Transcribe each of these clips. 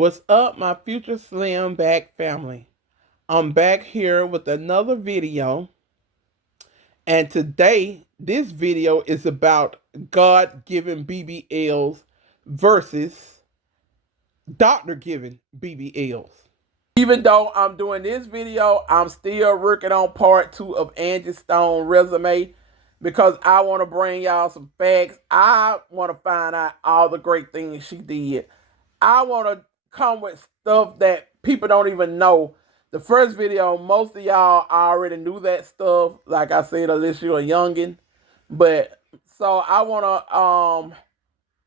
What's up, my future Slim Bag family? I'm back here with another video, and today this video is about God-given BBLs versus doctor-given BBLs. Even though I'm doing this video, I'm still working on part 2 of Angie Stone resume because I want to bring y'all some facts. I want to find out all the great things she did. I want to come with stuff that people don't even know. The first video, most of y'all already knew that stuff. Like I said, unless you're a youngin'. But so I want to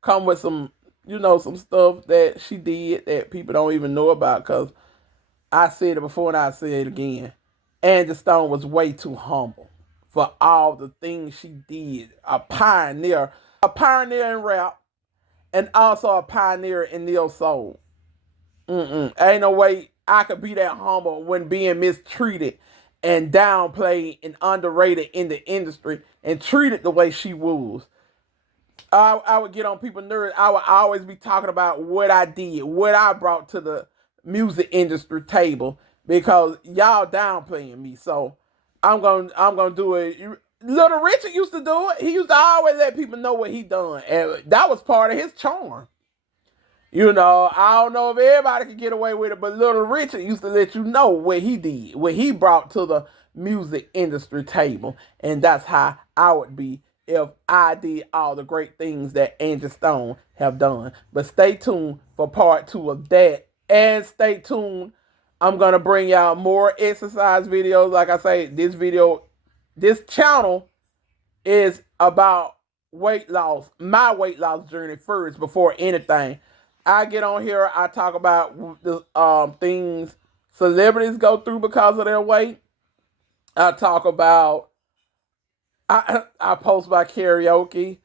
come with some, some stuff that she did that people don't even know about, because I said it before and I say it again. Angie Stone was way too humble for all the things she did. A pioneer in rap, and also a pioneer in neo soul. Ain't no way I could be that humble when being mistreated and downplayed and underrated in the industry and treated the way she was. I would get on people's nerves. I would always be talking about what I did, what I brought to the music industry table, because y'all downplaying me. So I'm gonna do it. Little Richard used to do it. He used to always let people know what he done, and that was part of his charm. I don't know if everybody could get away with it, but Little Richard used to let you know what he did, what he brought to the music industry table. And that's how I would be if I did all the great things that Angie Stone have done. But stay tuned for part 2 of that. And stay tuned. I'm going to bring y'all more exercise videos. Like I say, this channel is about weight loss, my weight loss journey first before anything. I get on here, I talk about the things celebrities go through because of their weight. I talk about, I post my karaoke.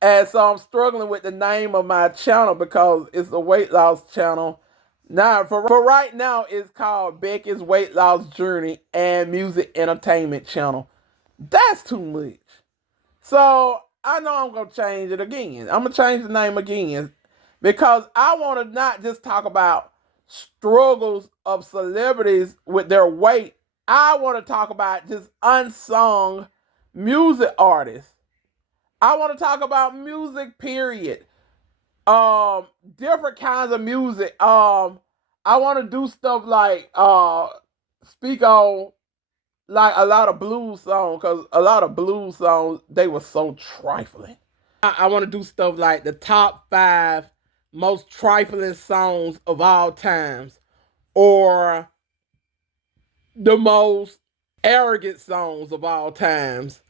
And so I'm struggling with the name of my channel because it's a weight loss channel. Now, for right now, it's called Becky's Weight Loss Journey and Music Entertainment Channel. That's too much. So I know I'm going to change it again. I'm going to change the name again, because I want to not just talk about struggles of celebrities with their weight. I want to talk about just unsung music artists. I want to talk about music, period. Different kinds of music. I want to do stuff like speak on like a lot of blues songs, because a lot of blues songs, they were so trifling. I want to do stuff like the top 5 most trifling songs of all times, or the most arrogant songs of all times.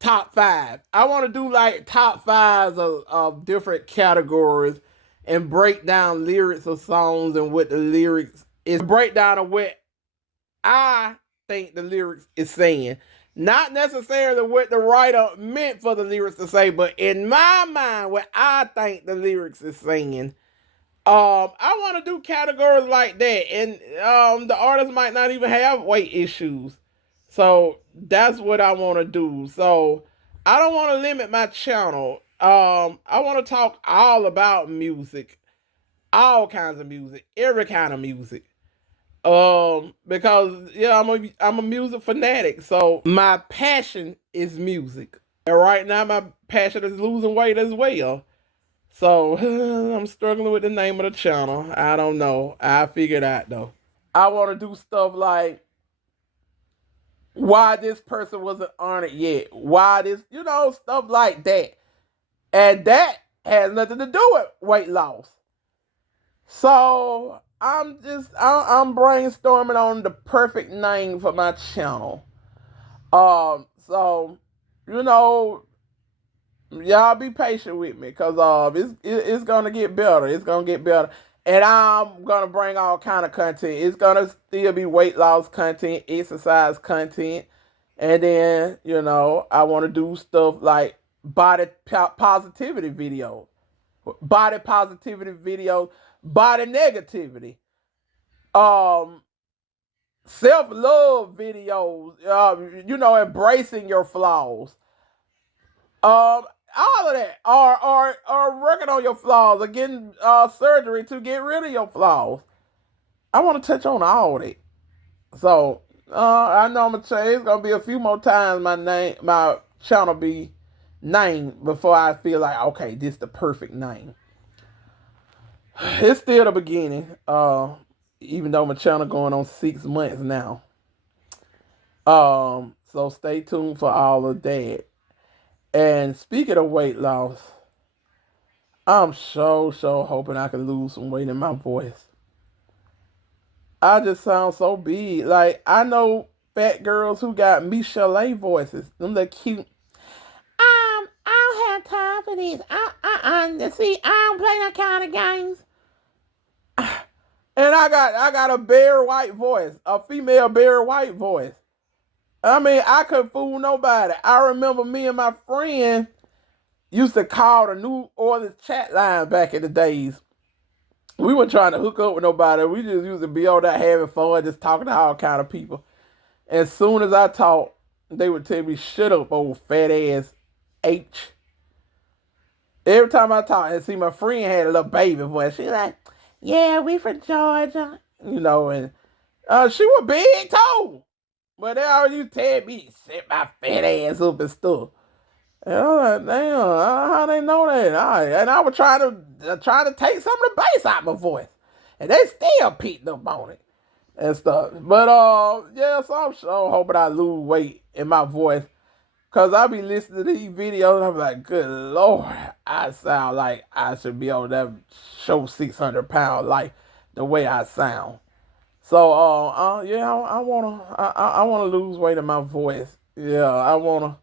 Top 5. I want to do like top 5s of different categories and break down lyrics of songs and what the lyrics is. Breakdown of what I think the lyrics is saying. Not necessarily what the writer meant for the lyrics to say, but in my mind, what I think the lyrics is saying. I want to do categories like that, and the artist might not even have weight issues. So that's what I want to do. So I don't want to limit my channel. I want to talk all about music, all kinds of music, every kind of music. Because yeah, I'm a music fanatic. So my passion is music. And right now my passion is losing weight as well. So I'm struggling with the name of the channel. I don't know. I figured out though. I want to do stuff like why this person wasn't honored yet. Why this, stuff like that. And that has nothing to do with weight loss. So I'm brainstorming on the perfect name for my channel. So y'all be patient with me, because it's gonna get better. It's gonna get better, and I'm gonna bring all kind of content. It's gonna still be weight loss content, exercise content, and then I want to do stuff like body positivity videos, body positivity videos, body negativity, um, self-love videos, embracing your flaws. all of that, or working on your flaws, or getting surgery to get rid of your flaws. I want to touch on all that. So I know I'm gonna say it's gonna be a few more times my channel be named before I feel like okay, this is the perfect name. It's still the beginning. Even though my channel going on 6 months now. So stay tuned for all of that. And speaking of weight loss, I'm so hoping I can lose some weight in my voice. I just sound so big. Like I know fat girls who got Michelle voices. Them that cute. I don't have time for this. See, I don't play that kind of games. And I got a Barry White voice, a female Barry White voice. I mean, I couldn't fool nobody. I remember me and my friend used to call the New Orleans chat line back in the days. We weren't trying to hook up with nobody. We just used to be on there having fun, just talking to all kind of people. As soon as I talked, they would tell me, shut up, old fat ass H. Every time I talk, and see my friend had a little baby voice. She like, yeah, we from Georgia. You know, and she was big too. But they always tell me to set my fat ass up and stuff. And I'm like, damn, how they know that? And I was trying to take some of the bass out of my voice. And they still picked up on it and stuff. But yeah, so I'm sure hoping I lose weight in my voice. Cause I be listening to these videos and I'm like, good Lord, I sound like I should be on that show 600 pound life the way I sound. So yeah, I wanna lose weight in my voice. Yeah, I wanna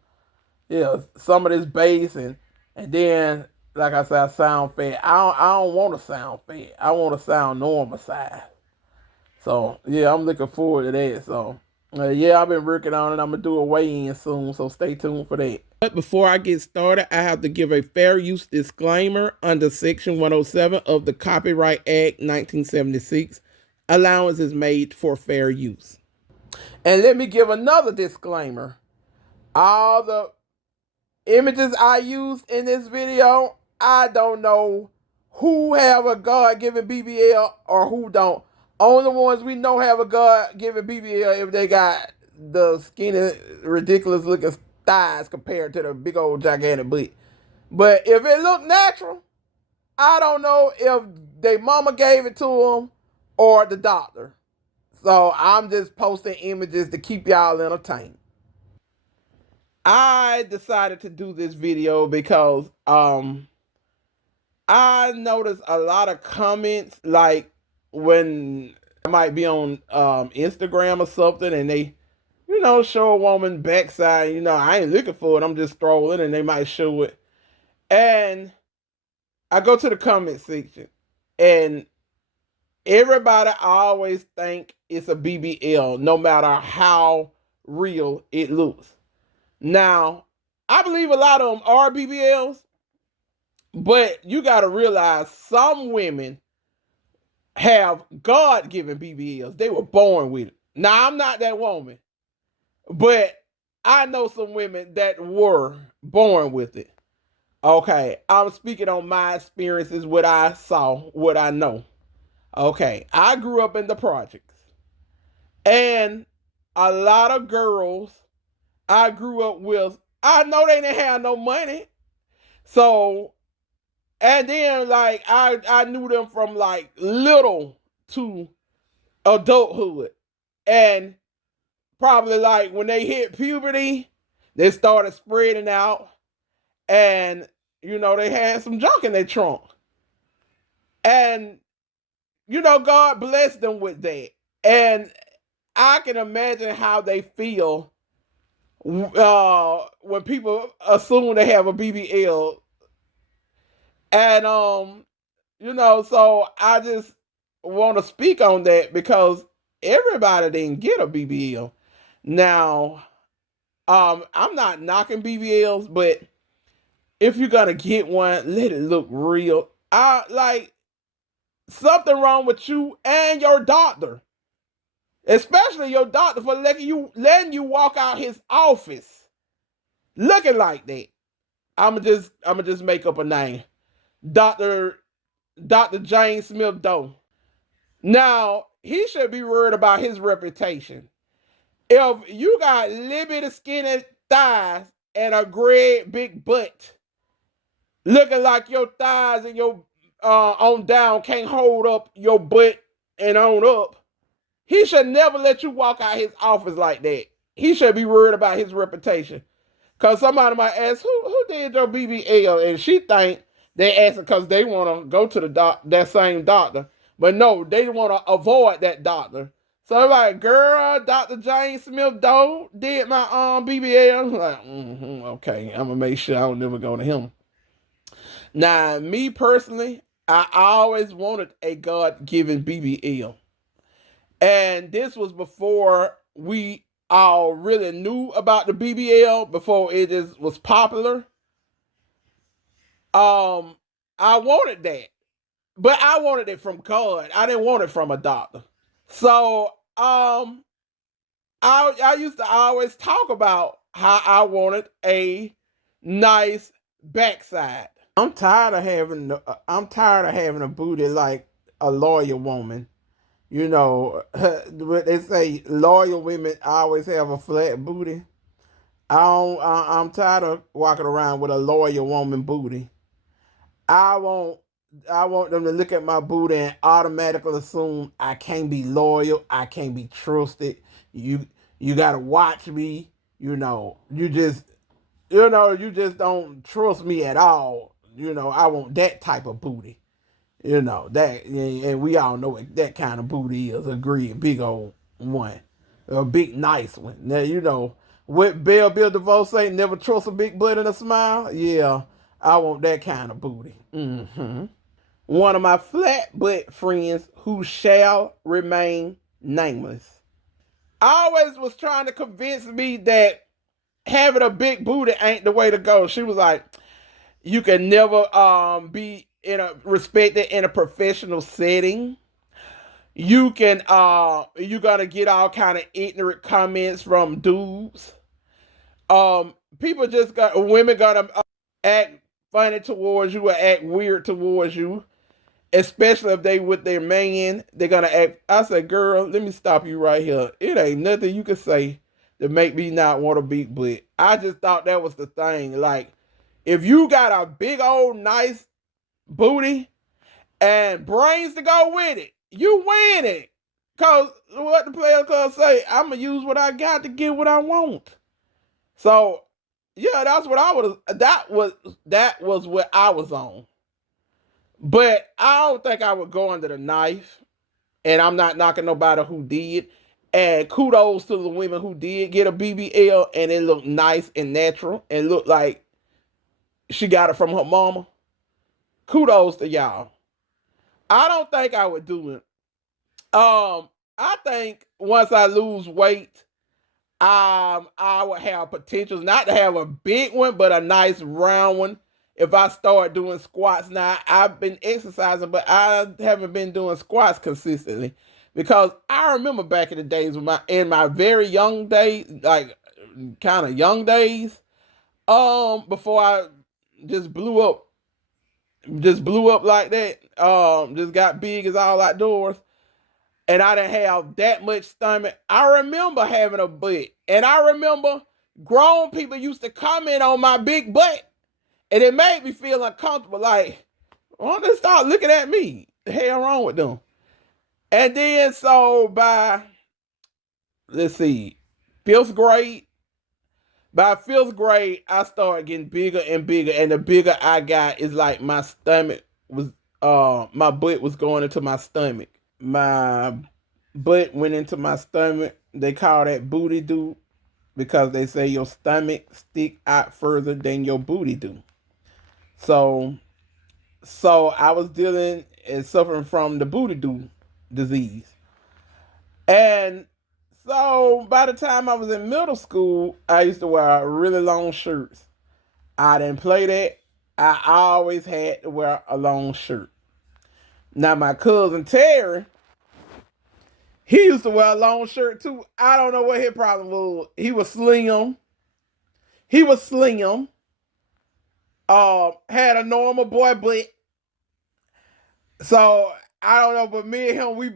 some of this bass and then like I said, I sound fat. I don't want to sound fat. I want to sound normal size. So yeah, I'm looking forward to that. So yeah, I've been working on it. I'm gonna do a weigh-in soon, so stay tuned for that. But before I get started, I have to give a fair use disclaimer under Section 107 of the Copyright Act 1976. Allowance is made for fair use. And let me give another disclaimer. All the images I use in this video, I don't know who have a God-given BBL or who don't. Only the ones we know have a God-given BBL if they got the skinny, ridiculous looking thighs compared to the big old gigantic butt. But if it look natural, I don't know if their mama gave it to them or the doctor. So I'm just posting images to keep y'all entertained. I decided to do this video because I noticed a lot of comments like when I might be on Instagram or something and they show a woman backside, I ain't looking for it, I'm just scrolling and they might show it. And I go to the comment section and everybody always think it's a BBL no matter how real it looks. Now, I believe a lot of them are BBLs, but you got to realize some women have God-given BBLs. They were born with it. Now, I'm not that woman, but I know some women that were born with it. Okay, I'm speaking on my experiences, what I saw, what I know. Okay, I grew up in the projects, and a lot of girls I grew up with, I know they didn't have no money. So, and then like I knew them from like little to adulthood. And probably like when they hit puberty, they started spreading out. And, they had some junk in their trunk. And, God blessed them with that. And I can imagine how they feel when people assume they have a BBL. And so I just want to speak on that because everybody didn't get a BBL. Now, I'm not knocking BBLs, but if you're gonna get one, let it look real. Like something wrong with you and your doctor. Especially your doctor for letting you walk out his office looking like that. I'm just make up a name. Dr. James Smith Doe. Now, he should be worried about his reputation. If you got little bit of skinny thighs and a great big butt, looking like your thighs and your on down can't hold up your butt and on up, he should never let you walk out his office like that. He should be worried about his reputation. Cause somebody might ask, who did your BBL? And she think they ask it because they want to go to that same doctor. But no, they want to avoid that doctor. So they're like, girl, Dr. James Smith Doe did my BBL. I'm like, okay, I'm gonna make sure I don't never go to him. Now, me personally, I always wanted a God-given BBL. And this was before we all really knew about the BBL, before it just was popular. Um, I wanted that, but I wanted it from God. I didn't want it from a doctor. So, I used to always talk about how I wanted a nice backside. I'm tired of having a booty like a lawyer woman. You know, they say loyal women always have a flat booty. I'm tired of walking around with a loyal woman booty. I want I want them to look at my booty and automatically assume I can't be loyal, I can't be trusted. You you gotta watch me. You just don't trust me at all. I want that type of booty. That, and we all know what that kind of booty is. A big old one, a big nice one. Now what Bill DeVoe say, never trust a big butt and a smile. Yeah, I want that kind of booty. One of my flat butt friends who shall remain nameless always was trying to convince me that having a big booty ain't the way to go. She was like, you can never be in a respected in a professional setting. You're gonna get all kind of ignorant comments from dudes. People just got women gonna act funny towards you or act weird towards you, especially if they with their man. They're gonna act. I said, girl, let me stop you right here. It ain't nothing you can say to make me not want a big butt. I just thought that was the thing. Like, if you got a big old nice booty and brains to go with it, you win it. Cause what the Players Club say, I'ma use what I got to get what I want. So yeah, that was what I was on. But I don't think I would go under the knife. And I'm not knocking nobody who did. And kudos to the women who did get a BBL and it looked nice and natural and looked like she got it from her mama. Kudos to y'all. I don't think I would do it. I think once I lose weight, I would have potential not to have a big one, but a nice round one. If I start doing squats now, I've been exercising, but I haven't been doing squats consistently because I remember back in the days in my very young days, like kind of young days, before I just blew up, like that, just got big as all outdoors and I didn't have that much stomach. I remember having a butt, and I remember grown people used to comment on my big butt, and it made me feel uncomfortable. Like, why don't they start looking at me? The hell wrong with them? And then so by let's see, fifth grade. By fifth grade, I started getting bigger and bigger, and the bigger I got, is like my stomach was, my butt was going into my stomach. My butt went into my stomach. They call that booty do because they say your stomach stick out further than your booty do. So I was dealing and suffering from the booty do disease. And so by the time I was in middle school, I used to wear really long shirts. I didn't play that. I always had to wear a long shirt. Now my cousin Terry, he used to wear a long shirt too. I don't know what his problem was. He was slim. Had a normal boy butt. So I don't know, but me and him, we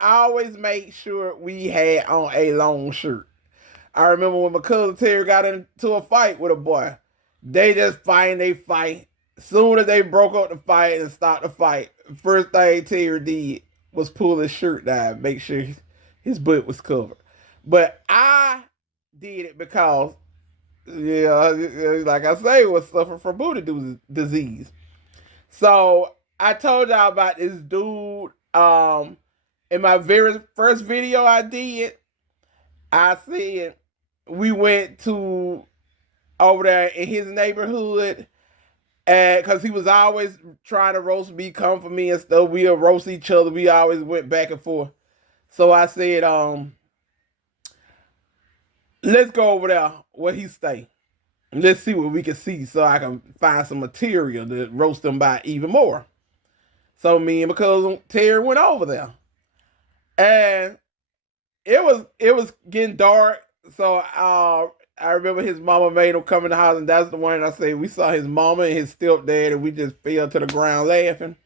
always made sure we had on a long shirt. I remember when my cousin Terry got into a fight with a boy. They just fight. Soon as they broke up the fight and stopped the fight, first thing Terry did was pull his shirt down, make sure his butt was covered. But I did it because, yeah, like I say, was suffering from booty disease. So I told y'all about this dude. In my very first video I did, I said we went to over there in his neighborhood, and because he was always trying to roast me, come for me and stuff. We'll roast each other. We always went back and forth. So I said, let's go over there where he stay. Let's see what we can see so I can find some material to roast him by even more. So me and my cousin Terry went over there. And it was getting dark. So I remember his mama made him come in the house, and that's the one I say we saw his mama and his stepdad, and we just fell to the ground laughing.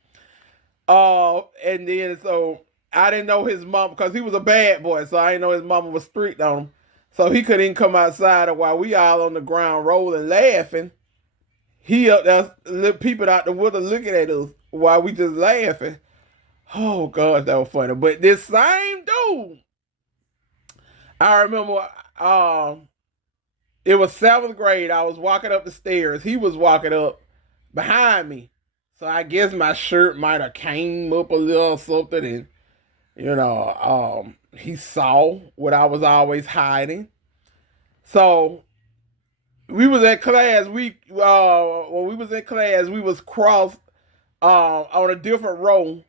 And then so I didn't know his mom because he was a bad boy, so I didn't know his mama was strict on him. So he couldn't even come outside, and while we all on the ground rolling laughing, he up there peeping out the window looking at us while we just laughing. Oh gosh, that was funny. But this same dude, I remember it was seventh grade. I was walking up the stairs. He was walking up behind me. So I guess my shirt might have came up a little or something, and he saw what I was always hiding. So we was in class. When we was in class, we was crossed on a different row,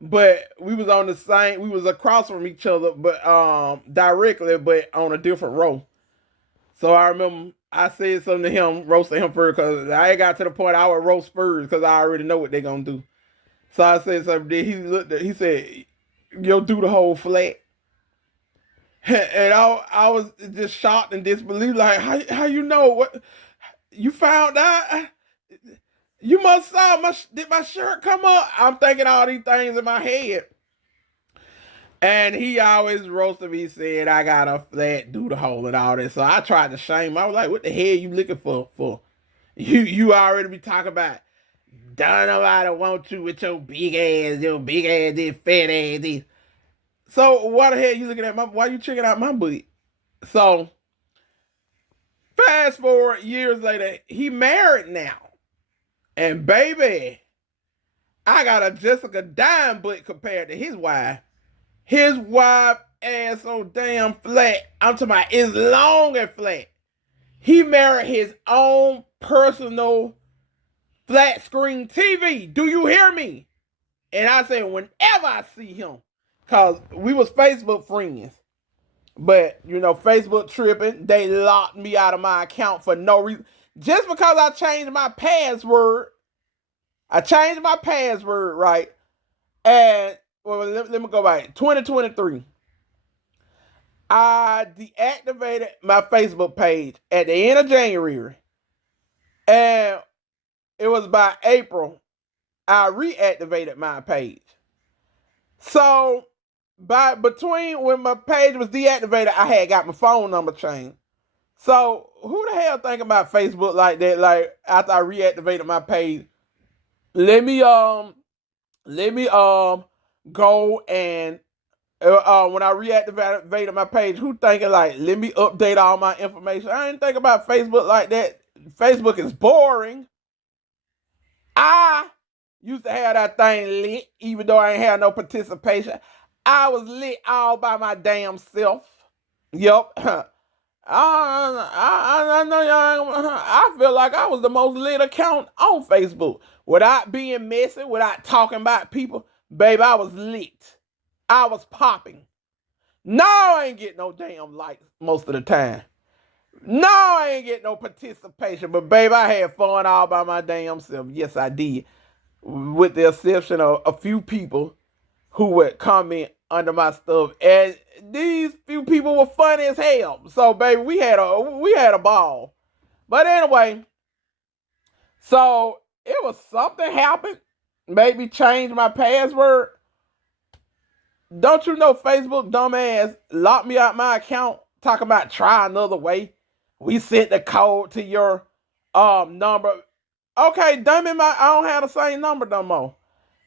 but we was on the same. We was across from each other, but directly, but on a different row. So I remember I said something to him, roasting him first, because I got to the point I would roast first because I already know what they're gonna do. So I said something. He looked at, he said, "Yo, do the whole flat." And I was just shocked and disbelief, like, how you know what you found out? You must saw did my shirt come up? I'm thinking all these things in my head. And he always roasted me, said I got a flat do the hole and all that. So I tried to shame him. I was like, what the hell you looking for? You already be talking about don't nobody want you with your big ass, this fat ass, this. So why the hell you looking at why you checking out my butt? So fast forward years later, he married now. And baby, I got a Jessica Dime butt compared to his wife. His wife ass so damn flat. I'm talking about it's long and flat. He married his own personal flat screen TV. Do you hear me? And I say whenever I see him, cause we was Facebook friends. But Facebook tripping, they locked me out of my account for no reason. Just because I changed my password. I changed my password, right? And well, let me go back. 2023. I deactivated my Facebook page at the end of January. And it was by April I reactivated my page. So between when my page was deactivated, I had got my phone number changed. So who the hell think about Facebook like that? Like after I reactivated my page, let me go and when I reactivated my page, who thinking like let me update all my information? I didn't think about Facebook like that. Facebook is boring. I used to have that thing lit, even though I ain't had no participation. I was lit all by my damn self. Yup. I know y'all. I feel like I was the most lit account on Facebook without being messy, without talking about people. Baby, I was lit. I was popping. No, I ain't get no damn likes most of the time. No, I ain't get no participation. But baby, I had fun all by my damn self. Yes, I did. With the exception of a few people who would comment under my stuff, and these few people were funny as hell. So baby, we had a ball. But anyway, So it was something happened, made me change my password. Don't you know Facebook dumbass locked me out my account talking about try another way. We sent the code to your number. Okay, dumb it, I don't have the same number no more.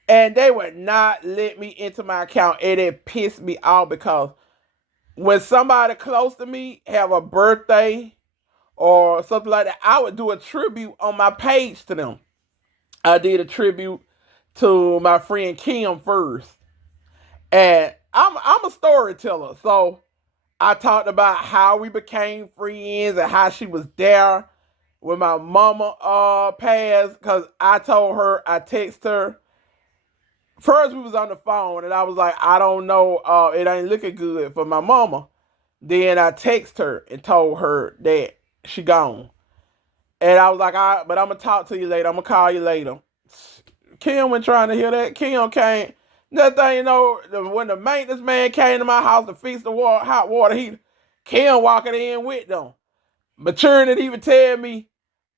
And they would not let me into my account. And it pissed me off because when somebody close to me have a birthday or something like that, I would do a tribute on my page to them. I did a tribute to my friend Kim first. And I'm a storyteller. So I talked about how we became friends and how she was there when my mama passed, because I told her, I texted her. First we was on the phone and I was like, I don't know, it ain't looking good for my mama. Then I texted her and told her that she gone. And I was like, all right, but I'm gonna talk to you later. I'm gonna call you later. Kim went trying to hear that. Kim came. That thing, you know, when the maintenance man came to my house to fix the hot water heater, Kim walking in with them. Maturing didn't even tell me,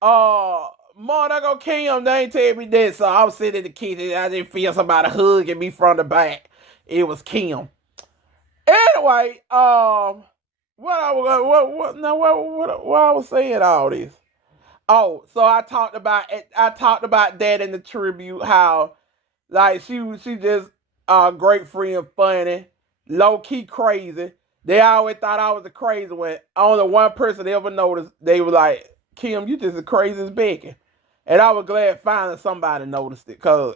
Mom, I go Kim, they ain't tell me that. So I was sitting in the kitchen, I didn't feel somebody hugging me from the back. It was Kim. Anyway, what I was saying all this. Oh, so I talked about that in the tribute, how like she just great friend, funny, low key crazy. They always thought I was the crazy one. Only one person ever noticed. They were like, Kim, you just as crazy as Becky. And I was glad finally somebody noticed it, because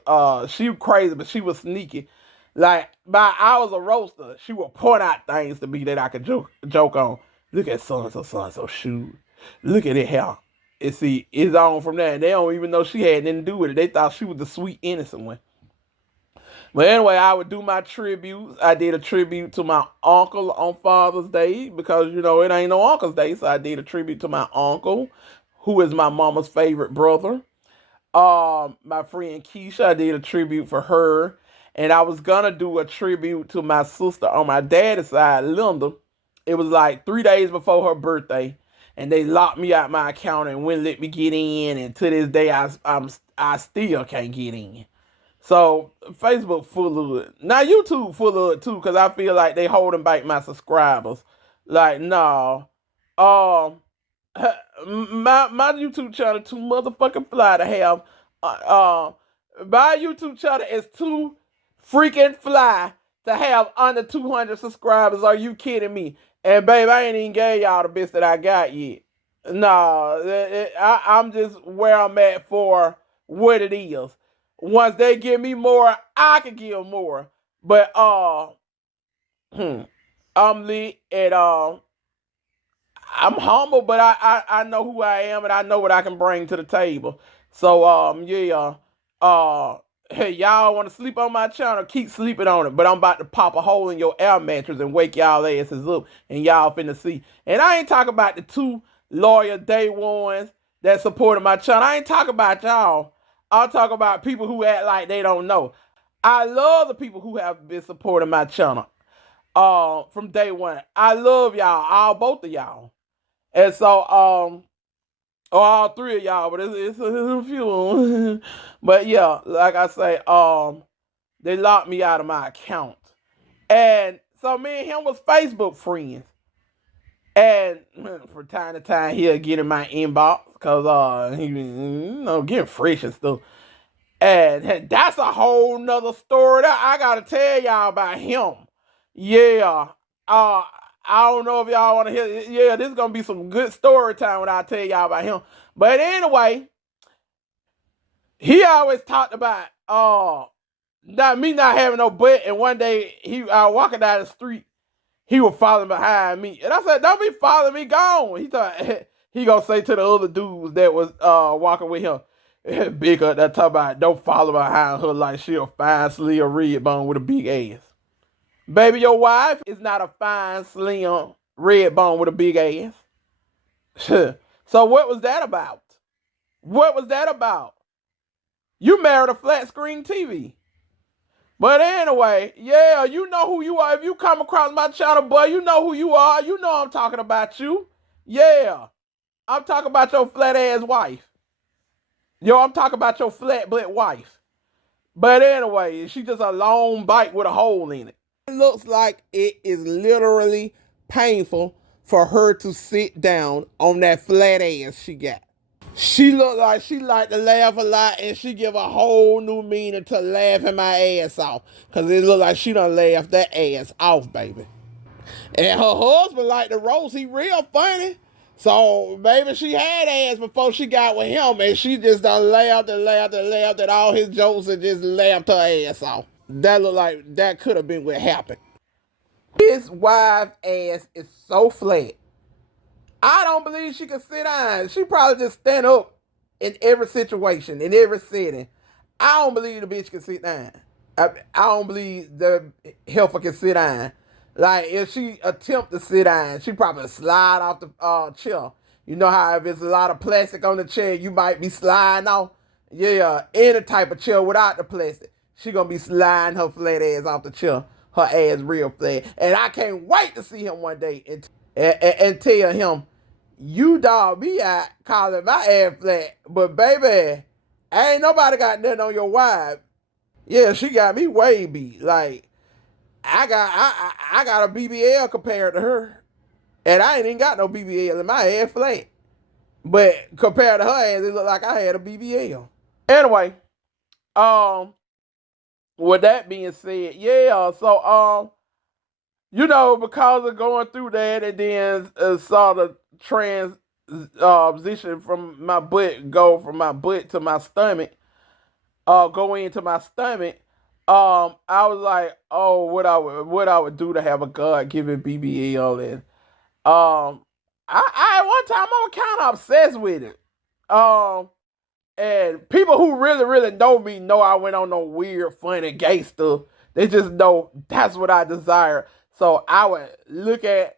she was crazy, but she was sneaky. Like, I was a roaster. She would point out things to me that I could joke on. Look at so and so shoes. Look at it hair. And see, it's on from there. And they don't even know she had nothing to do with it. They thought she was the sweet, innocent one. But anyway, I would do my tributes. I did a tribute to my uncle on Father's Day because, you know, it ain't no Uncle's Day. So I did a tribute to my uncle, who is my mama's favorite brother. My friend Keisha, I did a tribute for her. And I was going to do a tribute to my sister on my dad's side, Linda. It was like 3 days before her birthday. And they locked me out my account and wouldn't let me get in. And to this day, I still can't get in. So Facebook full of it. Now YouTube full of it too, because I feel like they holding back my subscribers. Like, no. My YouTube channel too motherfucking fly to have. My YouTube channel is too freaking fly to have under 200 subscribers. Are you kidding me? And babe, I ain't even gave y'all the best that I got yet. No, I'm just where I'm at for what it is. Once they give me more, I can give more. But I'm lit and I'm humble, but I know who I am and I know what I can bring to the table. So yeah, hey, y'all want to sleep on my channel? Keep sleeping on it. But I'm about to pop a hole in your air mattress and wake y'all asses up, and y'all finna see. And I ain't talking about the two loyal day ones that supported my channel. I ain't talking about y'all. I'll talk about people who act like they don't know. I love the people who have been supporting my channel from day one. I love y'all, both of y'all. And so, all three of y'all, but it's a few. But yeah, like I say, they locked me out of my account. And so me and him was Facebook friends. And from time to time he'll get in my inbox because he getting fresh and stuff. And that's a whole nother story that I gotta tell y'all about him. Yeah. Uh I don't know if y'all want to hear. Yeah, this is gonna be some good story time when I tell y'all about him. But anyway, he always talked about not me not having no butt. And one day he walking down the street, he was following behind me, and I said, "Don't be following me, gone." He thought he gonna say to the other dudes that was walking with him, big up that talk about don't follow behind her like she a fine slim red bone with a big ass. Baby, your wife is not a fine slim red bone with a big ass. So what was that about? What was that about? You married a flat screen TV. But anyway, yeah, you know who you are. If you come across my channel, boy, you know who you are. You know I'm talking about you. Yeah, I'm talking about your flat ass wife. Yo, I'm talking about your flat butt wife. But anyway, she just a long bite with a hole in it. It looks like it is literally painful for her to sit down on that flat ass she got. She look like she like to laugh a lot, and she give a whole new meaning to laughing my ass off. Cause it look like she done laughed that ass off, baby. And her husband like the roast, he real funny. So maybe she had ass before she got with him, and she just done laughed and laughed and laughed at all his jokes and just laughed her ass off. That look like that could have been what happened. His wife's ass is so flat. I don't believe she can sit down. She probably just stand up in every situation, in every setting. I don't believe the bitch can sit down. I don't believe the helper can sit down. Like if she attempt to sit down, she probably slide off the chair. You know how if it's a lot of plastic on the chair, you might be sliding off. Yeah, any type of chair without the plastic, she gonna be sliding her flat ass off the chair. Her ass real flat, and I can't wait to see him one day and tell him, you dog me out calling my ass flat, but baby, ain't nobody got nothing on your wife. Yeah, she got me way beat. Like I got a BBL compared to her, and I ain't even got no BBL in my ass flat. But compared to her ass, it looked like I had a BBL. Anyway, um, with that being said, yeah. So because of going through that, and then saw the transition from my butt go from my butt to my stomach, go into my stomach. I was like, oh, what I would do to have a God given BBL, and I at one time I was kind of obsessed with it. And people who really really know me know I went on no weird funny gay stuff. They just know that's what I desire. So I would look at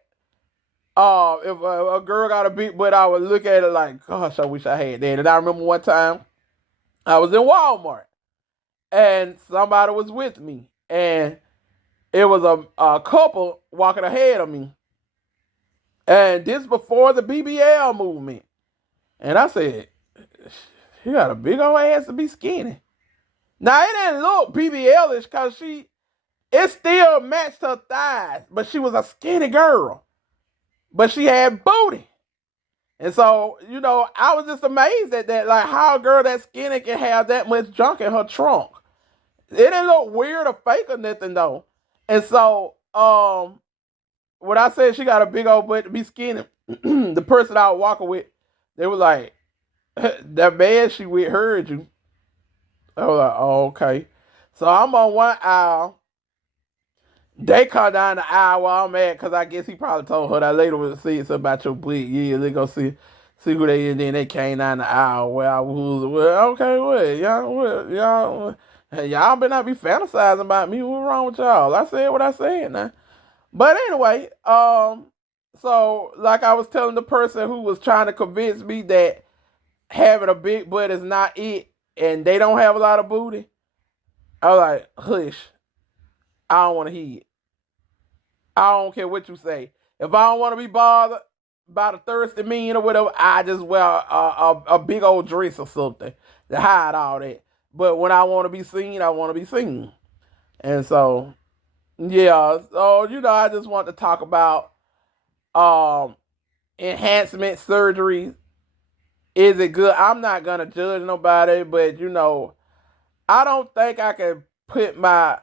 if a girl got a big butt, I would look at it like, gosh, I wish I had that. And I remember one time I was in Walmart and somebody was with me, and it was a couple walking ahead of me, and this before the BBL movement. And I said, she got a big old ass to be skinny. Now it didn't look BBL-ish because it still matched her thighs, but she was a skinny girl. But she had booty. And so, I was just amazed at that, like how a girl that skinny can have that much junk in her trunk. It didn't look weird or fake or nothing though. And so, when I said she got a big old butt to be skinny, the person I was walking with, they were like, that man she with heard you. I was like, oh, okay. So I'm on one aisle. They come down the aisle while I'm at, because I guess he probably told her that later was saying something about your butt. Yeah, they go see who they is. Then they came down the aisle where I was. Well, okay, y'all better not be fantasizing about me. What's wrong with y'all? I said what I said now. But anyway, so like I was telling the person who was trying to convince me that having a big butt is not it, and they don't have a lot of booty, I was like, hush, I don't want to hear it. I don't care what you say. If I don't want to be bothered by the thirsty men or whatever, I just wear a big old dress or something to hide all that. But when I want to be seen, I want to be seen. And so, yeah. So, I just want to talk about um, enhancement surgery. Is it good? I'm not going to judge nobody, but, I don't think I can put my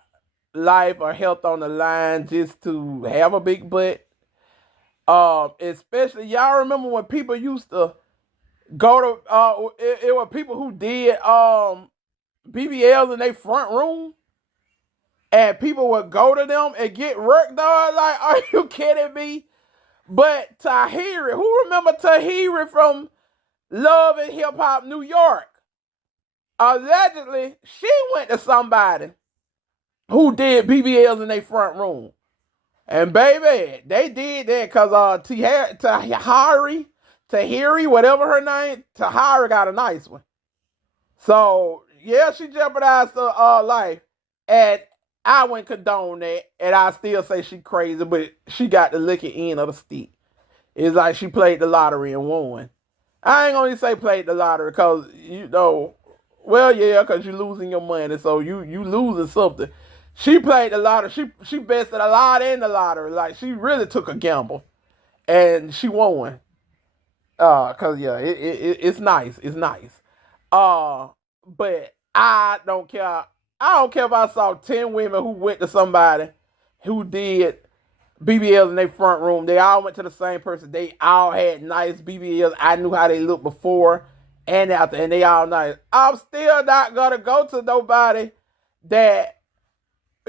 life or health on the line just to have a big butt. Especially y'all remember when people used to go to it were people who did BBLs in their front room, and people would go to them and get work done. Like, are you kidding me? But Tahiri, who remember Tahiri from Love and Hip Hop New York? Allegedly, she went to somebody who did BBLs in their front room. And baby, they did that because Tahiri, whatever her name, Tahiri got a nice one. So yeah, she jeopardized her life, and I wouldn't condone that, and I still say she crazy, but she got the lucky end of the stick. It's like she played the lottery and won. I ain't gonna say played the lottery because well, yeah, because you losing your money, so you losing something. She played the lottery. She bested a lot in the lottery. Like she really took a gamble and she won. Cause yeah, it's nice. It's nice. But I don't care. I don't care if I saw 10 women who went to somebody who did BBLs in their front room. They all went to the same person. They all had nice BBLs. I knew how they looked before and after, and they all nice. I'm still not gonna go to nobody that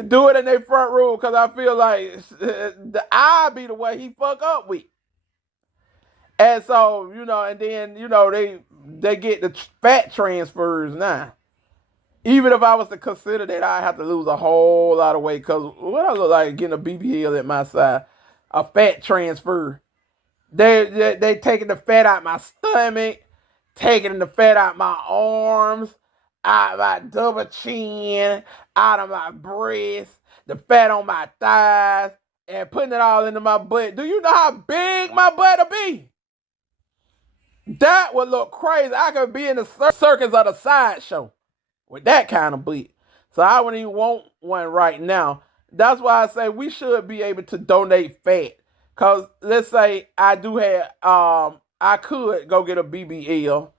do it in their front room because I feel like I be the way he fuck up with. And so, and then, they get the fat transfers now. Even if I was to consider that, I have to lose a whole lot of weight because what I look like getting a BBL at my side, a fat transfer. They taking the fat out my stomach, taking the fat out my arms, out my double chin, out of my breast, the fat on my thighs, and putting it all into my butt. Do you know how big my butt will be? That would look crazy. I could be in the circus of the sideshow with that kind of butt. So I wouldn't even want one right now. That's why I say we should be able to donate fat. Cause let's say I do have I could go get a BBL.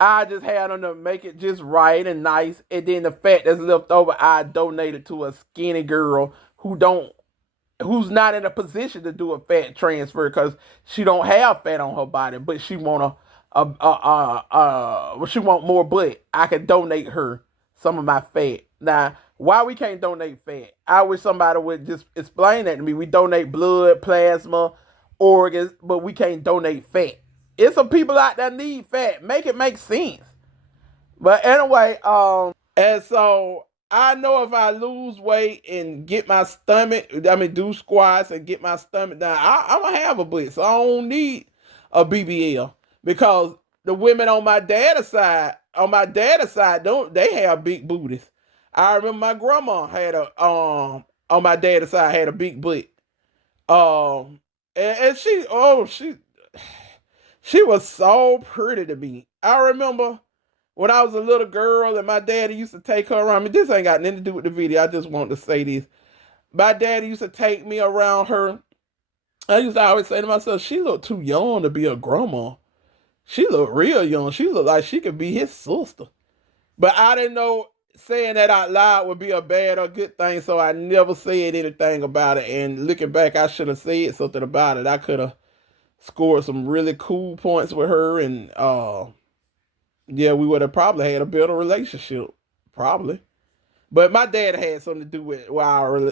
I just had them to make it just right and nice. And then the fat that's left over, I donate it to a skinny girl who's not in a position to do a fat transfer because she don't have fat on her body, but she want she want more butt. I can donate her some of my fat. Now, why we can't donate fat? I wish somebody would just explain that to me. We donate blood, plasma, organs, but we can't donate fat. It's some people out there need fat. Make it make sense. But anyway, and so I know if I lose weight and get my stomach, do squats and get my stomach down, I'm gonna have a butt. So I don't need a BBL because the women on my dad's side, don't they have big booties? I remember my grandma had a on my dad's side had a big butt. And she was so pretty to me. I remember when I was a little girl and my daddy used to take her around me. This ain't got nothing to do with the video. I just want to say this. My daddy used to take me around her. I used to always say to myself, she looked too young to be a grandma. She looked real young. She looked like she could be his sister. But I didn't know saying that out loud would be a bad or good thing, so I never said anything about it. And looking back, I should have said something about it. I could have scored some really cool points with her, and yeah, we would have probably had a better relationship. Probably. But my dad had something to do with why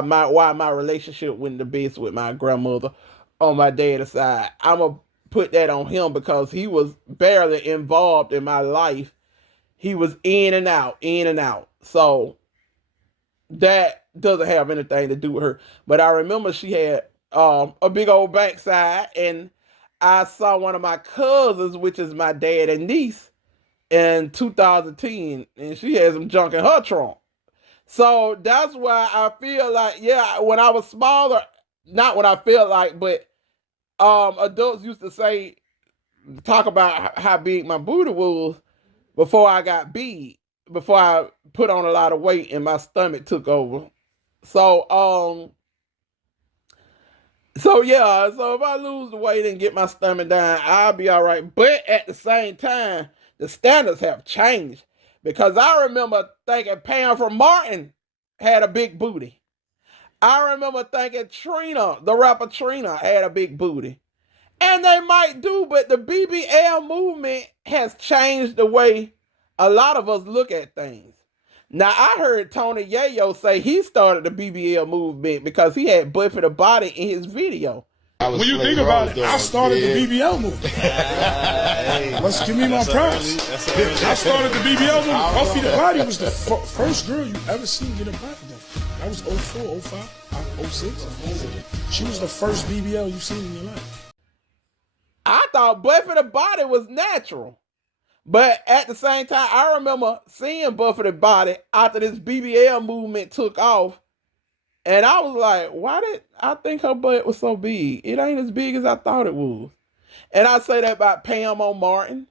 my relationship went the best with my grandmother on my dad's side. I'm going to put that on him because he was barely involved in my life. He was in and out, in and out. So that doesn't have anything to do with her. But I remember she had a big old backside, and I saw one of my cousins, which is my dad and niece, in 2010, and she had some junk in her trunk. So that's why I feel like, yeah, when I was smaller, not when I feel like, but adults used to talk about how big my booty was before I got big, before I put on a lot of weight and my stomach took over. So so if I lose the weight and get my stomach down, I'll be all right. But at the same time, the standards have changed because I remember thinking Pam from Martin had a big booty. I remember thinking Trina, the rapper Trina, had a big booty. And they might do, but the BBL movement has changed the way a lot of us look at things. Now, I heard Tony Yayo say he started the BBL movement because he had Buffy the Body in his video. When you think about it, I started the BBL movement. Let's give me my props. I started the BBL movement. Buffy the Body was the first girl you ever seen get a body done. That was 04, 05, 06. She was the first BBL you've seen in your life. I thought Buffy the Body was natural. But at the same time, I remember seeing Buffy the Body after this BBL movement took off. And I was like, why did I think her butt was so big? It ain't as big as I thought it was. And I say that about Pam on Martin.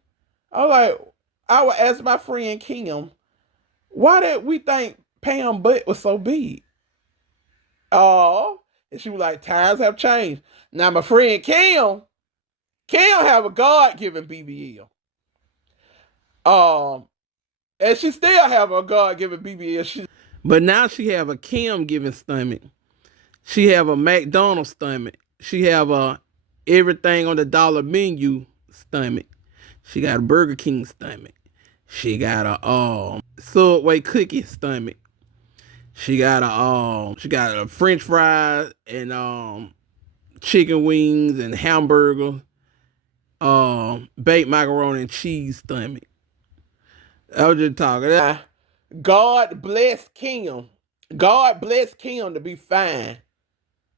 I would ask my friend Kim, why did we think Pam butt was so big? Oh, and she was like, times have changed. Now my friend Kim have a God-given BBL. And she still have a God-given BBL. But now she have a Kim-given stomach. She have a McDonald's stomach. She have a everything on the dollar menu stomach. She got a Burger King stomach. She got a Subway cookie stomach. She got a French fries and chicken wings and hamburger, baked macaroni and cheese stomach. I was just talking. God bless Kim. God bless Kim to be fine.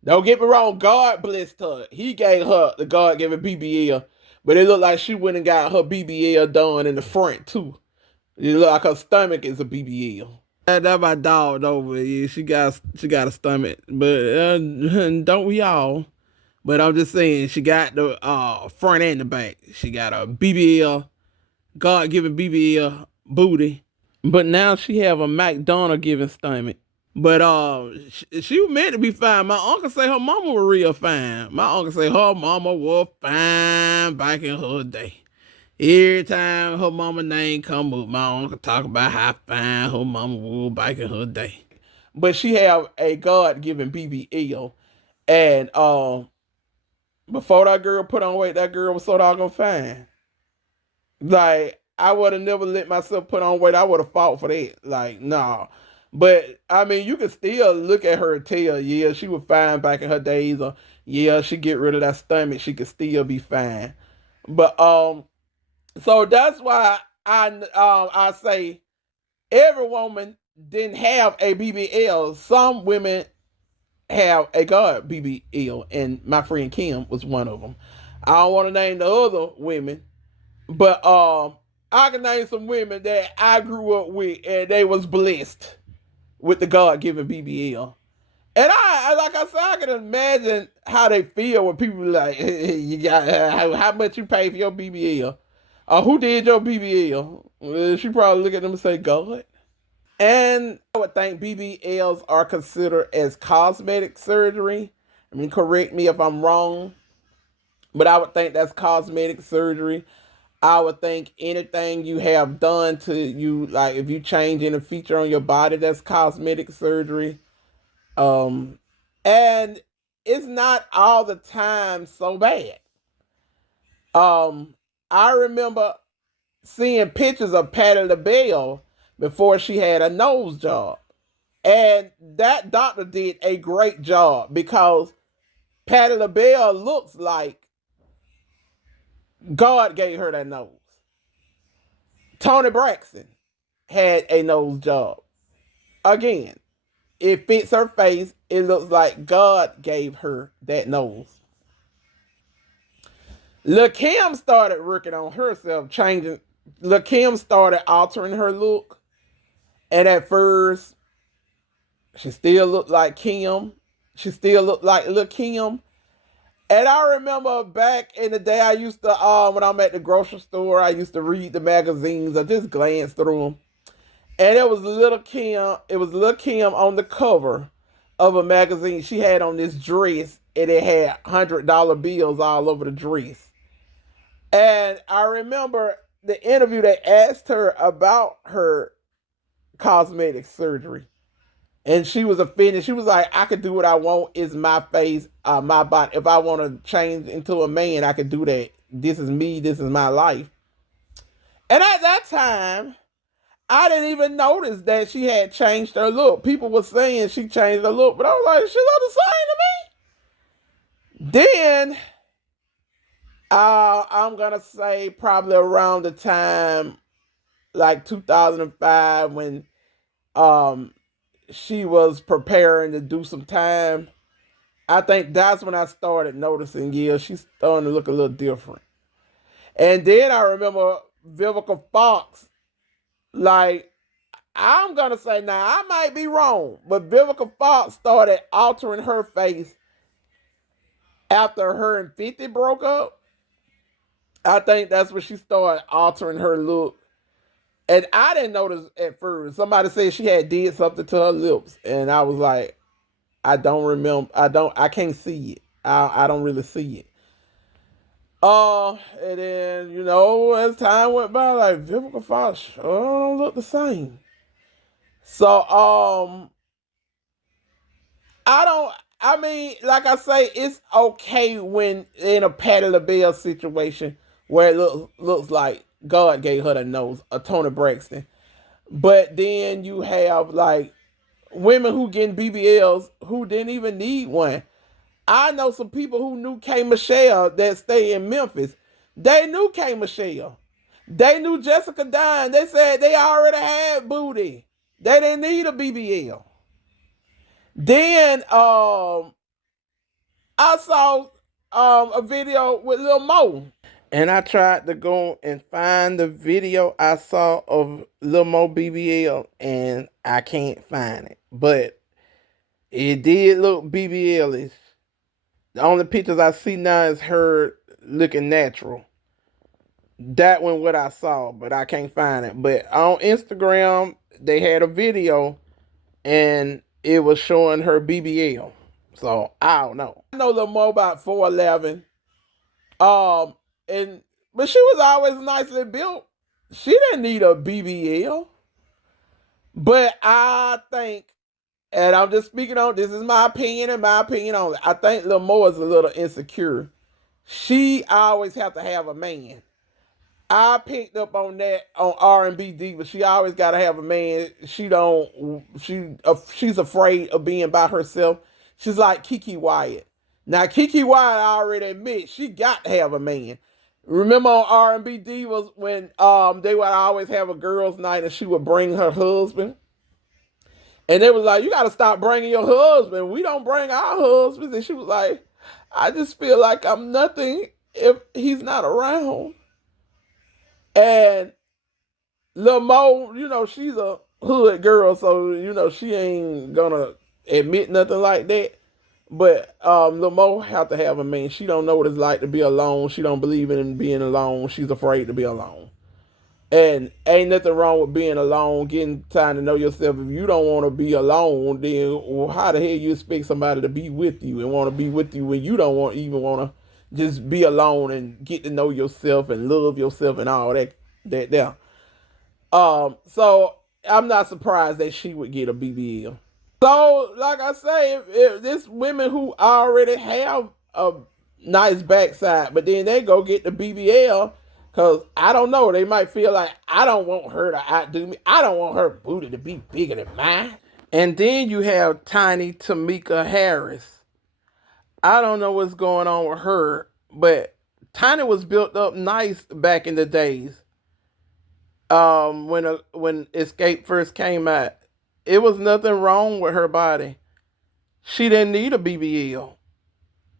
Don't get me wrong, God blessed her. He gave her the God-given BBL. But it looked like she went and got her BBL done in the front, too. It looked like her stomach is a BBL. That's my dog over here. She got a stomach. But don't we all? But I'm just saying, she got the front and the back. She got a BBL, God-given BBL booty. But now she have a McDonald-given stomach. But she was meant to be fine. My uncle say her mama was real fine. My uncle say her mama was fine back in her day. Every time her mama name come up, my uncle talk about how fine her mama was back in her day. But she have a God-given BBL. And before that girl put on weight, that girl was so doggone fine. Like, I would have never let myself put on weight. I would have fought for that. Like, nah. But I mean, you can still look at her and tell, yeah, she was fine back in her days, or yeah, she get rid of that stomach, she could still be fine. But so that's why I say every woman didn't have a BBL. Some women have a God BBL, and my friend Kim was one of them. I don't want to name the other women, but I can name some women that I grew up with, and they was blessed with the God-given BBL. And I like I said, I can imagine how they feel when people be like, hey, you got how much you pay for your BBL? Who did your BBL? She probably look at them and say, God. And I would think BBLs are considered as cosmetic surgery. I mean, correct me if I'm wrong, but I would think that's cosmetic surgery. I would think anything you have done to you, like if you change any feature on your body, that's cosmetic surgery. And it's not all the time so bad. I remember seeing pictures of Patti LaBelle before she had a nose job. And that doctor did a great job because Patti LaBelle looks like God gave her that nose. Toni Braxton had a nose job. Again, it fits her face. It looks like God gave her that nose. Lil' Kim started working on herself, changing. Lil' Kim started altering her look. And at first, she still looked like Kim. She still looked like Lil' Kim. And I remember back in the day, I used to, when I'm at the grocery store, I used to read the magazines. I just glanced through them. And it was Lil' Kim. It was Lil' Kim on the cover of a magazine. She had on this dress, and it had $100 bills all over the dress. And I remember the interview, they asked her about her cosmetic surgery. And she was offended. She was like, I could do what I want. It's my face, my body. If I want to change into a man, I could do that. This is me. This is my life. And at that time, I didn't even notice that she had changed her look. People were saying she changed her look, but I was like, she looked the same to me. Then, I'm going to say probably around the time, like 2005, when she was preparing to do some time. I think that's when I started noticing, yeah, she's starting to look a little different. And then I remember Vivica Fox, like, I'm going to say now, I might be wrong, but Vivica Fox started altering her face after her and 50 broke up. I think that's when she started altering her look. And I didn't notice at first. Somebody said she had did something to her lips. And I was like, I don't remember. I can't see it. I don't really see it. And then, as time went by, like Vivica Fox don't look the same. So, I mean, like I say, it's okay when in a Patti LaBelle situation where it looks like God gave her the nose, a Toni Braxton. But then you have like women who getting BBLs who didn't even need one. I know some people who knew K. Michelle that stay in Memphis. They knew K. Michelle. They knew Jessica Dine. They said they already had booty. They didn't need a BBL. Then I saw a video with Lil Mo. And I tried to go and find the video I saw of Lil Mo BBL, and I can't find it. But it did look BBL-ish. The only pictures I see now is her looking natural. That one what I saw, but I can't find it. But on Instagram, they had a video, and it was showing her BBL. So I don't know. I know a little more about 4'11". But she was always nicely built. She didn't need a BBL. But I think, and I'm just speaking on, this is my opinion and my opinion only. I think Lil Mo is a little insecure. She always have to have a man. I picked up on that on R&B Diva. She always got to have a man. She's afraid of being by herself. She's like Kiki Wyatt. Now Kiki Wyatt, I already admit she got to have a man. Remember on R&B Divas when they would always have a girls' night and she would bring her husband, and they was like, "You got to stop bringing your husband. We don't bring our husbands." And she was like, "I just feel like I'm nothing if he's not around." And Lil Mo, she's a hood girl, so she ain't gonna admit nothing like that. But Lil Mo have to have a man. She don't know what it's like to be alone. She don't believe in being alone. She's afraid to be alone. And ain't nothing wrong with being alone, getting time to know yourself. If you don't want to be alone, then how the hell you expect somebody to be with you and want to be with you when you don't even want to just be alone and get to know yourself and love yourself and all that there. So I'm not surprised that she would get a BBL. So, like I say, if this women who already have a nice backside, but then they go get the BBL, because I don't know, they might feel like, I don't want her to outdo me. I don't want her booty to be bigger than mine. And then you have Tiny Tamika Harris. I don't know what's going on with her, but Tiny was built up nice back in the days. When Escape first came out, it was nothing wrong with her body. She didn't need a BBL.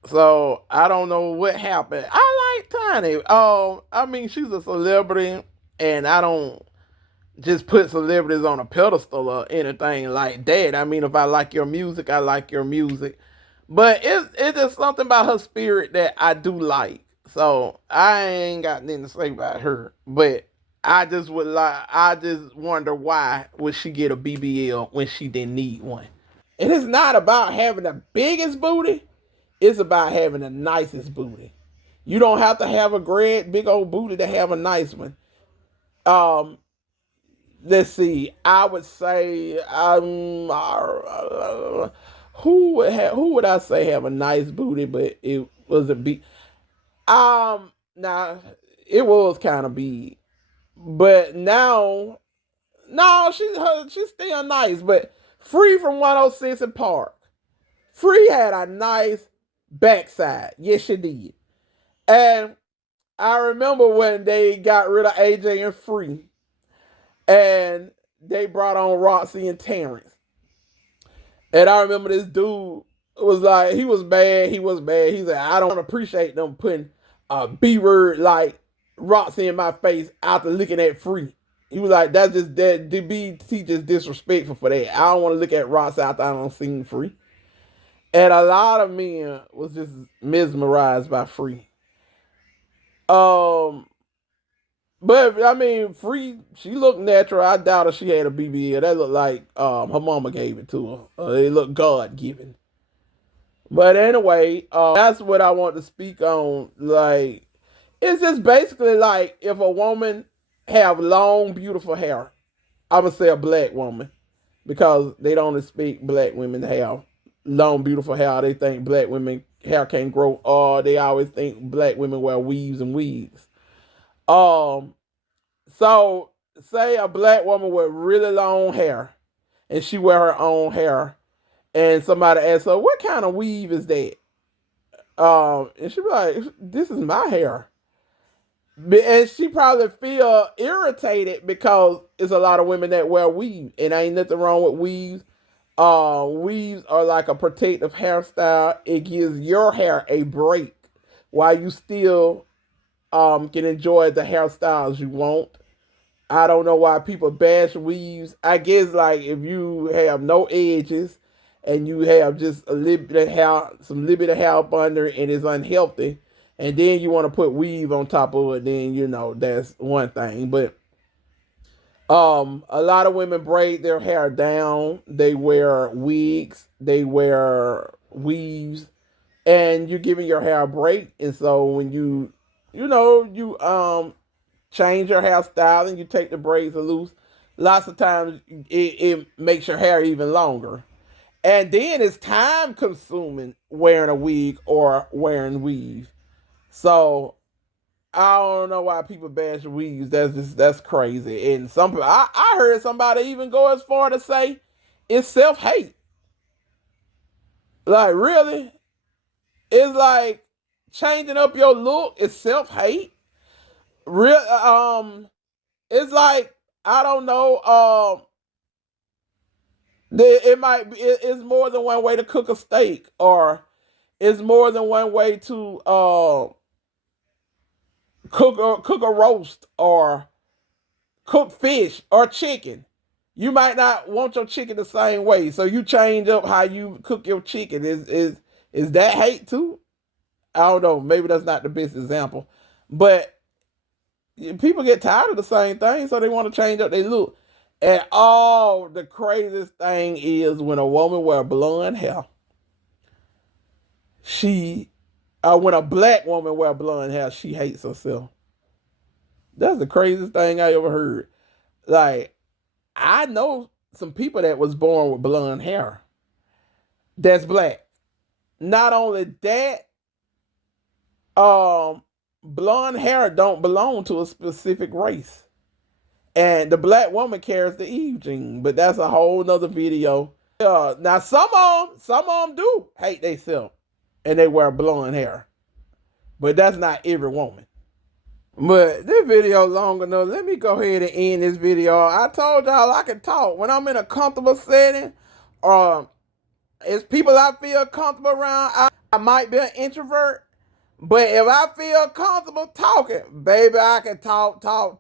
So I don't know what happened. I like Tiny. I mean, she's a celebrity, and I don't just put celebrities on a pedestal or anything like that. I mean, if I like your music, I like your music. But it's just something about her spirit that I do like. So I ain't got nothing to say about her. But I just wonder why would she get a BBL when she didn't need one. And it's not about having the biggest booty. It's about having the nicest booty. You don't have to have a great big old booty to have a nice one. Let's see. I would say who would I say have a nice booty, but it was a big. Now it was kind of big. But now, no, she's still nice. But Free from 106 and Park. Free had a nice backside. Yes, she did. And I remember when they got rid of AJ and Free. And they brought on Roxy and Terrence. And I remember this dude was like, he was bad. He said, I don't appreciate them putting a B-word like Roxy in my face after looking at Free. He was like, that's just that DBT just disrespectful for that. I don't want to look at Roxy after I don't see Free. And a lot of men was just mesmerized by Free. But I mean, Free, she looked natural. I doubt if she had a BBL. That looked like her mama gave it to her. It looked God given. But anyway, that's what I want to speak on. Like, it's just basically like if a woman have long, beautiful hair. I would say a black woman because they don't expect black women to have long, beautiful hair. They think black women hair can't grow, or they always think black women wear weaves and wigs. Um, so say a black woman with really long hair, and she wear her own hair, and somebody asks her, "What kind of weave is that?" And she be like, "This is my hair." And she probably feel irritated because it's a lot of women that wear weave, and ain't nothing wrong with weaves. Weaves are like a protective hairstyle. It gives your hair a break while you still can enjoy the hairstyles you want. I don't know why people bash weaves. I guess like if you have no edges and you have just a little bit of hair, some little bit of hair up under and it's unhealthy, and then you want to put weave on top of it, then that's one thing. But a lot of women braid their hair down. They wear wigs. They wear weaves, and you're giving your hair a break. And so when you change your hairstyle and you take the braids loose, lots of times it makes your hair even longer. And then it's time consuming wearing a wig or wearing weave. So I don't know why people bash weaves. That's crazy. And some people, I heard somebody even go as far to say it's self hate. Like really, it's like changing up your look is self hate. Real it's like I don't know. It might be. It's more than one way to cook a steak, or it's more than one way to cook a roast, or cook fish or chicken. You might not want your chicken the same way, so you change up how you cook your chicken. Is that hate too? I don't know. Maybe that's not the best example, but people get tired of the same thing, so they want to change up their look. And the craziest thing is when a woman wear blonde hair. When a black woman wear blonde hair, she hates herself. That's the craziest thing I ever heard. Like, I know some people that was born with blonde hair. That's black. Not only that, blonde hair don't belong to a specific race. And the black woman carries the Eve gene, but that's a whole nother video. Now some of them do hate themselves, and they wear blonde hair, but that's not every woman. But this video long enough. Let me go ahead and end this video. I told y'all I can talk when I'm in a comfortable setting, or it's people I feel comfortable around. I might be an introvert, but if I feel comfortable talking, baby, I can talk. I love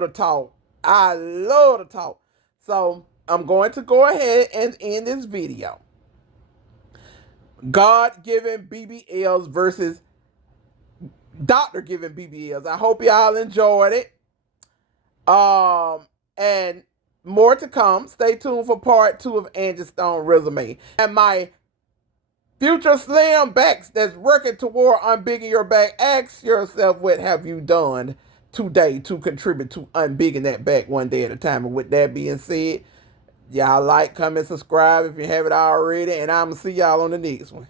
to talk. I love to talk. So I'm going to go ahead and end this video. God-given BBLs versus doctor-given BBLs. I hope y'all enjoyed it. And more to come. Stay tuned for part 2 of Angie Stone resume. And my future slim backs that's working toward unbigging your back. Ask yourself, what have you done today to contribute to unbigging that back one day at a time? And with that being said, y'all like, comment, subscribe if you haven't already. And I'm going to see y'all on the next one.